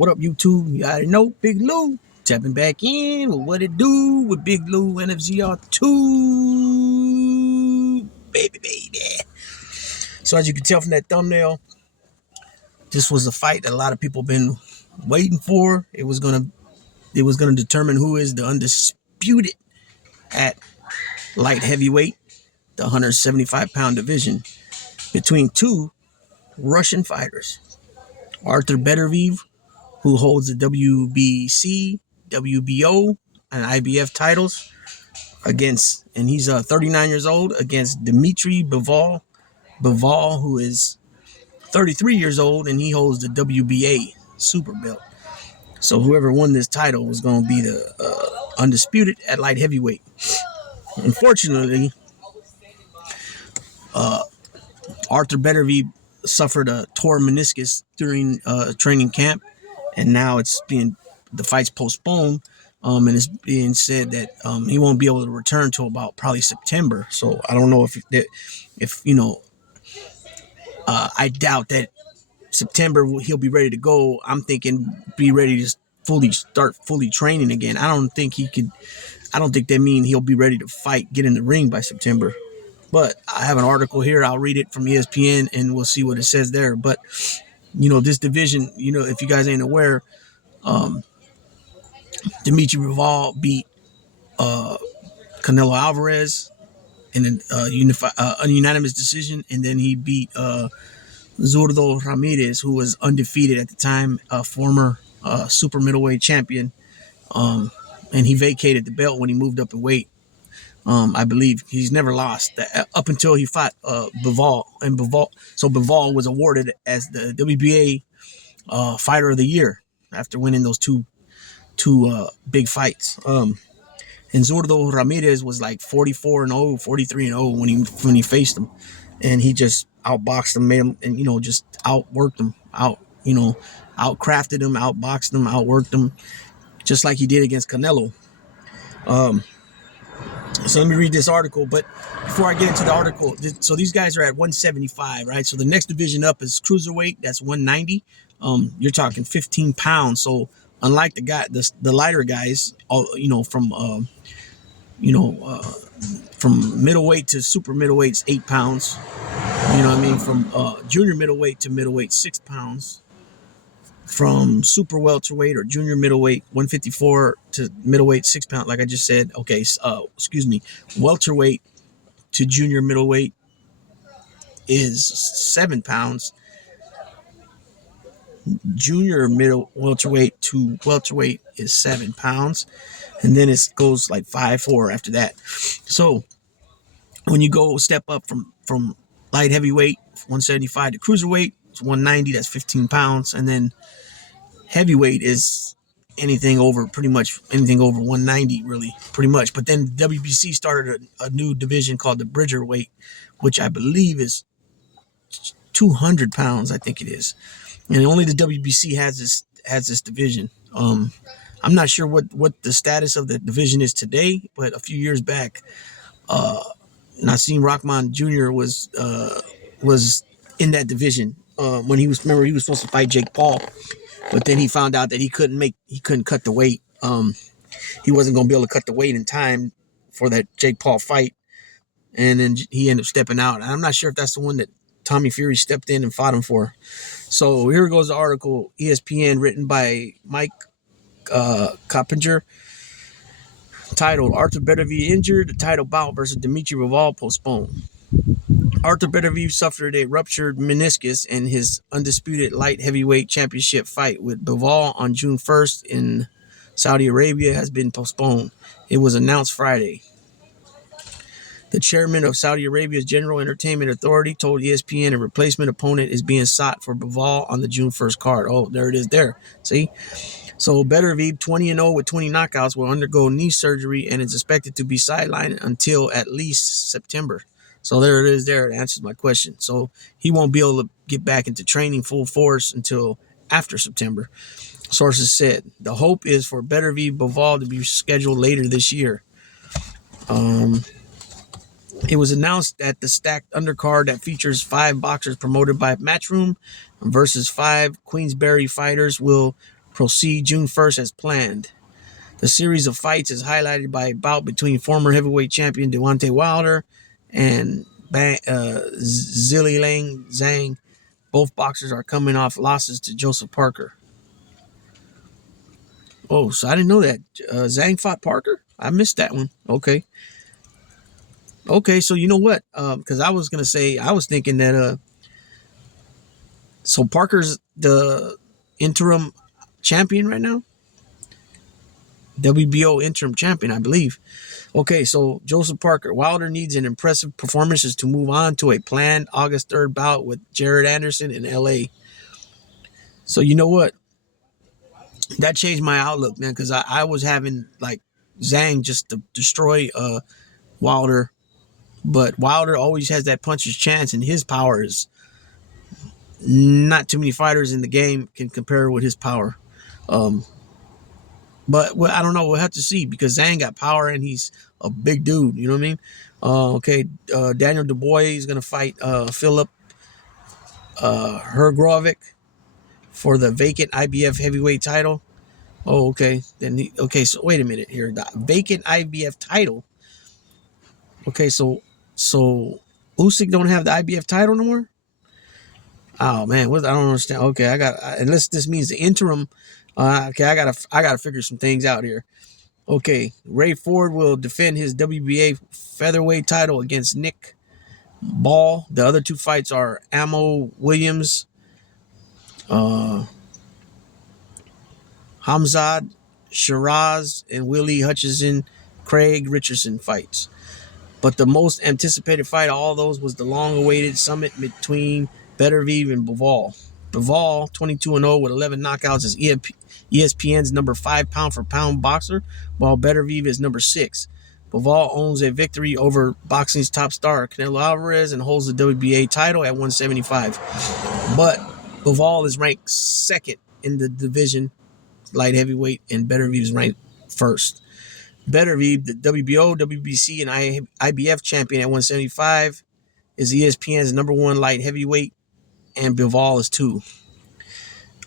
What up, YouTube? You already know Big Lou tapping back in with what it do with Big Lou NFZR2, baby. So as you can tell from that thumbnail, this was a fight that a lot of people been waiting for. It was gonna determine who is the undisputed at light heavyweight, the 175-pound division, between two Russian fighters, Arthur Beterbiev, who holds the WBC, WBO, and IBF titles, and he's 39 years old, against Dmtry Bivol, who is 33 years old, and he holds the WBA super belt. So whoever won this title was going to be the undisputed at light heavyweight. Unfortunately, Arthur Beterbiev suffered a torn meniscus during training camp, and now the fight's postponed, and it's being said that he won't be able to return till about probably September. So I don't know if I doubt that September he'll be ready to go. I'm thinking be ready to start fully training again. I don't think that means he'll be ready to fight, get in the ring by September. But I have an article here. I'll read it from ESPN, and we'll see what it says there. But, this division, if you guys ain't aware, Dmtry Bivol beat Canelo Alvarez in a unanimous decision, and then he beat Zurdo Ramirez, who was undefeated at the time, a former super middleweight champion, and he vacated the belt when he moved up in weight. I believe he's never lost up until he fought Bivol, and Bivol was awarded as the WBA Fighter of the Year after winning those two big fights. And Zurdo Ramirez was like 44-0, 43-0 when he faced him, and he just outboxed him, made him, and just outworked him, outcrafted him, outboxed him, outworked him, just like he did against Canelo. So let me read this article, but before I get into the article, so these guys are at 175, right? So the next division up is cruiserweight, that's 190. You're talking 15 pounds. So unlike the lighter guys, from middleweight to super middleweight is 8 pounds. From junior middleweight to middleweight, 6 pounds. From super welterweight or junior middleweight 154 to middleweight 6 pounds, like I just said. Okay, welterweight to junior middleweight is 7 pounds. Junior welterweight to welterweight is 7 pounds, and then it goes like 5-4 after that. So when you go step up from light heavyweight 175 to cruiserweight, it's 190, that's 15 pounds, and then heavyweight is anything over 190, really, pretty much. But then WBC started a new division called the Bridger weight, which I believe is 200 pounds, I think it is. And only the WBC has this division. I'm not sure what the status of the division is today, but a few years back, Nassim Rahman Jr. was in that division when he was supposed to fight Jake Paul. But then he found out that he couldn't cut the weight. He wasn't going to be able to cut the weight in time for that Jake Paul fight. And then he ended up stepping out. And I'm not sure if that's the one that Tommy Fury stepped in and fought him for. So here goes the article, ESPN, written by Mike Coppinger, titled Arthur Beterbiev injured, the title bout versus Dmtry Bivol postponed. Arthur Beterbiev suffered a ruptured meniscus in his undisputed light heavyweight championship fight with Bivol on June 1st in Saudi Arabia has been postponed. It was announced Friday. The chairman of Saudi Arabia's General Entertainment Authority told ESPN a replacement opponent is being sought for Bivol on the June 1st card. Oh, there it is there. See? So Beterbiev, 20-0 with 20 knockouts, will undergo knee surgery and is expected to be sidelined until at least September. So there it is there. It answers my question. So he won't be able to get back into training full force until after September. Sources said the hope is for Beterbiev Bivol to be scheduled later this year. It was announced that the stacked undercard that features 5 boxers promoted by Matchroom versus 5 Queensberry fighters will proceed June 1st as planned. The series of fights is highlighted by a bout between former heavyweight champion Deontay Wilder and Zhilei Zhang. Both boxers are coming off losses to Joseph Parker. Oh, so I didn't know that. Zhang fought Parker? I missed that one. Okay. Okay, so you know what? Because I was going to say, I was thinking that, so Parker's the interim champion right now? WBO interim champion, I believe. Okay, so Joseph Parker. Wilder needs an impressive performances to move on to a planned August 3rd bout with Jared Anderson in LA. So you know what? That changed my outlook, man, because I was having like Zhang just to destroy Wilder. But Wilder always has that puncher's chance, and his power is not too many fighters in the game can compare with his power. But well, I don't know. We'll have to see because Zhang got power and he's a big dude. You know what I mean? Okay, Daniel Dubois is going to fight Philip Hrgovic for the vacant IBF heavyweight title. Oh, okay. Okay, so wait a minute here. The vacant IBF title. Okay, so Usyk don't have the IBF title no more? Oh man, I don't understand. Okay, unless this means the interim. Okay, I gotta figure some things out here. Okay, Ray Ford will defend his WBA featherweight title against Nick Ball. The other two fights are Amo Williams, Hamzat Shiraz, and Willie Hutchison, Craig Richardson fights. But the most anticipated fight of all those was the long-awaited summit between Beterbiev and Bivol. Bivol, 22-0 with 11 knockouts, is ESPN's number 5 pound-for-pound boxer, while Beterbiev is number 6. Bivol owns a victory over boxing's top star, Canelo Alvarez, and holds the WBA title at 175. But Bivol is ranked second in the division, light heavyweight, and Beterbiev is ranked first. Beterbiev, the WBO, WBC, and IBF champion at 175, is ESPN's number 1 light heavyweight, and Bivol is 2.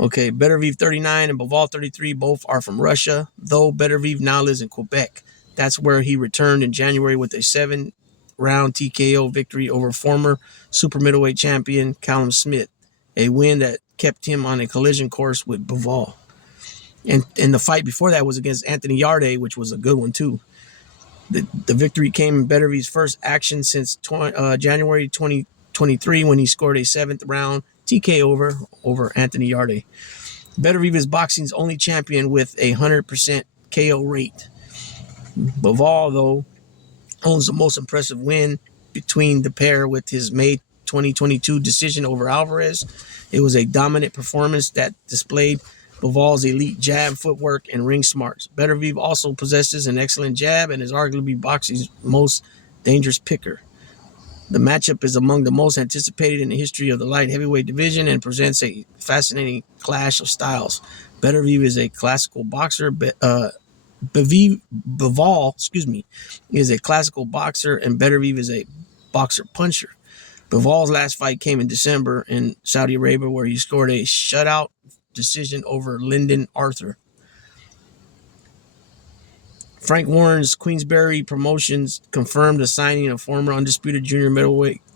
Okay, Beterbiev 39 and Bivol 33 both are from Russia, though Beterbiev now lives in Quebec. That's where he returned in January with a 7-round TKO victory over former super middleweight champion Callum Smith, a win that kept him on a collision course with Bivol. And the fight before that was against Anthony Yarde, which was a good one too. The victory came in Beterbiev's first action since January 2023 when he scored a 7th round TKO over Anthony Yarde. Beterbiev is boxing's only champion with a 100% KO rate. Bivol, though, owns the most impressive win between the pair with his May 2022 decision over Alvarez. It was a dominant performance that displayed Bivol's elite jab, footwork, and ring smarts. Beterbiev also possesses an excellent jab and is arguably boxing's most dangerous picker. The matchup is among the most anticipated in the history of the light heavyweight division and presents a fascinating clash of styles. Beterbiev is a classical boxer. Bivol, is a classical boxer, and Beterbiev is a boxer puncher. Bivol's last fight came in December in Saudi Arabia, where he scored a shutout decision over Lyndon Arthur. Frank Warren's Queensberry Promotions confirmed the signing of former Undisputed junior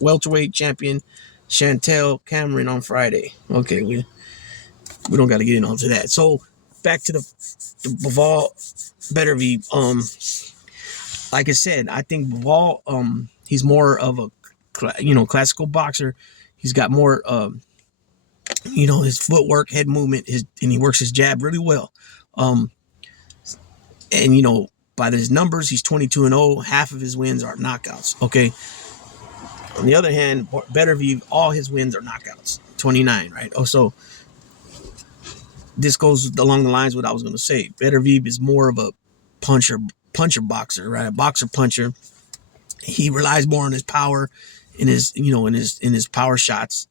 welterweight champion Chantel Cameron on Friday. Okay, we don't got to get into that. So back to the Bivol Beterbiev. Like I said, I think Bivol, he's more of a classical boxer. He's got more his footwork, head movement, and he works his jab really well. And by his numbers, he's 22-0. Half of his wins are knockouts. Okay. On the other hand, Beterbiev, all his wins are knockouts. 29, right? So this goes along the lines of what I was going to say. Beterbiev is more of a puncher boxer, right? A boxer puncher. He relies more on his power in his power shots.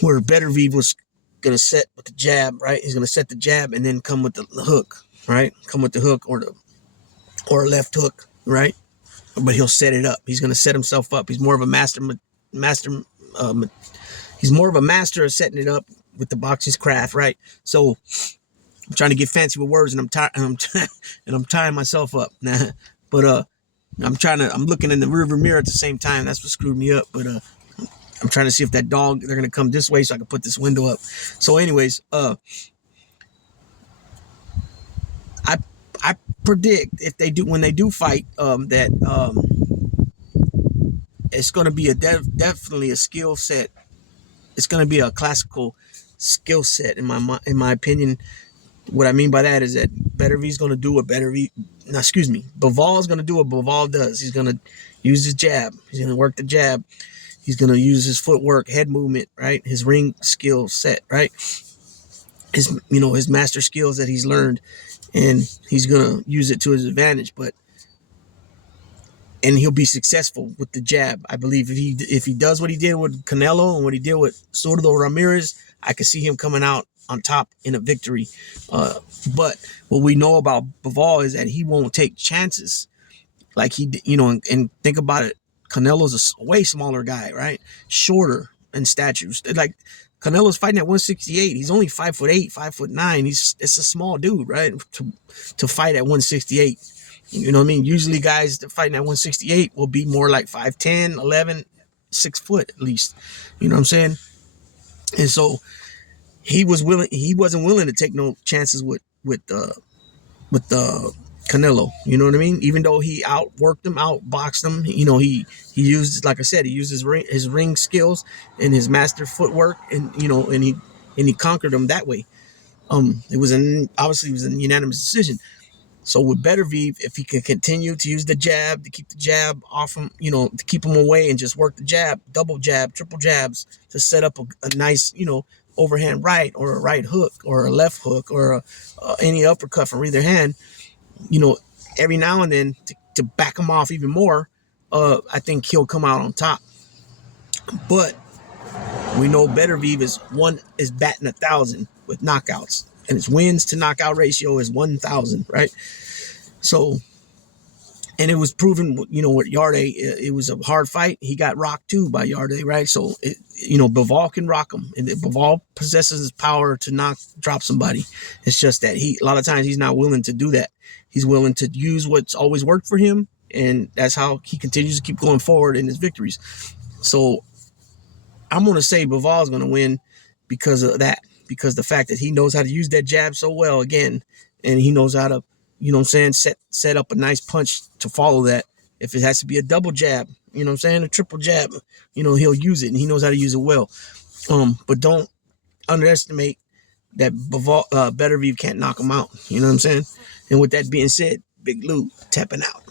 Where Beterbiev was going to set with the jab, right? He's going to set the jab and then come with the hook, right? Come with the hook or a left hook, right? But he'll set it up. He's going to set himself up. He's more of a master. He's more of a master of setting it up with the boxing's craft, right? So I'm trying to get fancy with words, and I'm tired. And I'm tying myself up. Nah, but I'm looking in the rearview mirror at the same time. That's what screwed me up. But I'm trying to see if that dog, they're gonna come this way so I can put this window up. So, anyways, I I predict if they do when they do fight, that it's gonna be definitely a skill set. It's gonna be a classical skill set in my opinion. What I mean by that is that Beterbiev's going to do what Bivol's going to do what Bivol does. He's going to use his jab. He's going to work the jab. He's going to use his footwork, head movement, right? His ring skill set, right? His master skills that he's learned, and he's going to use it to his advantage. And he'll be successful with the jab. I believe if he does what he did with Canelo and what he did with Sordo Ramirez, I could see him coming out on top in a victory. But what we know about Bivol is that he won't take chances. Like and think about it. Canelo's a way smaller guy, right? Shorter in stature. Like Canelo's fighting at 168. He's only 5'8", 5'9". It's a small dude, right? To fight at 168. You know what I mean? Usually guys that fighting at 168 will be more like 5'10", 11, 6 foot at least. You know what I'm saying? And so he wasn't willing to take no chances with Canelo. You know what I mean? Even though he outworked him, outboxed him, he used, like I said, he used his ring skills and his master footwork, and he conquered him that way. It was obviously a unanimous decision. So with Beterbiev, if he can continue to use the jab to keep the jab off him, to keep him away and just work the jab, double jab, triple jabs to set up a nice, overhand right or a right hook or a left hook or any uppercut from either hand, every now and then to back him off even more, I think he'll come out on top. But we know Beterbiev is batting 1,000 with knockouts, and his wins to knockout ratio is 1,000, right? So, and it was proven, with Yarde, it was a hard fight. He got rocked too by Yarde, right? So, Bivol can rock him, and Bivol possesses his power to drop somebody. It's just that a lot of times he's not willing to do that. He's willing to use what's always worked for him, and that's how he continues to keep going forward in his victories. So, I'm going to say Bivol is going to win because of that, because the fact that he knows how to use that jab so well again, and he knows how to, set up a nice punch to follow that. If it has to be a double jab, a triple jab, he'll use it, and he knows how to use it well. But don't underestimate that Beterbiev can't knock him out. You know what I'm saying? And with that being said, Big Lou tapping out.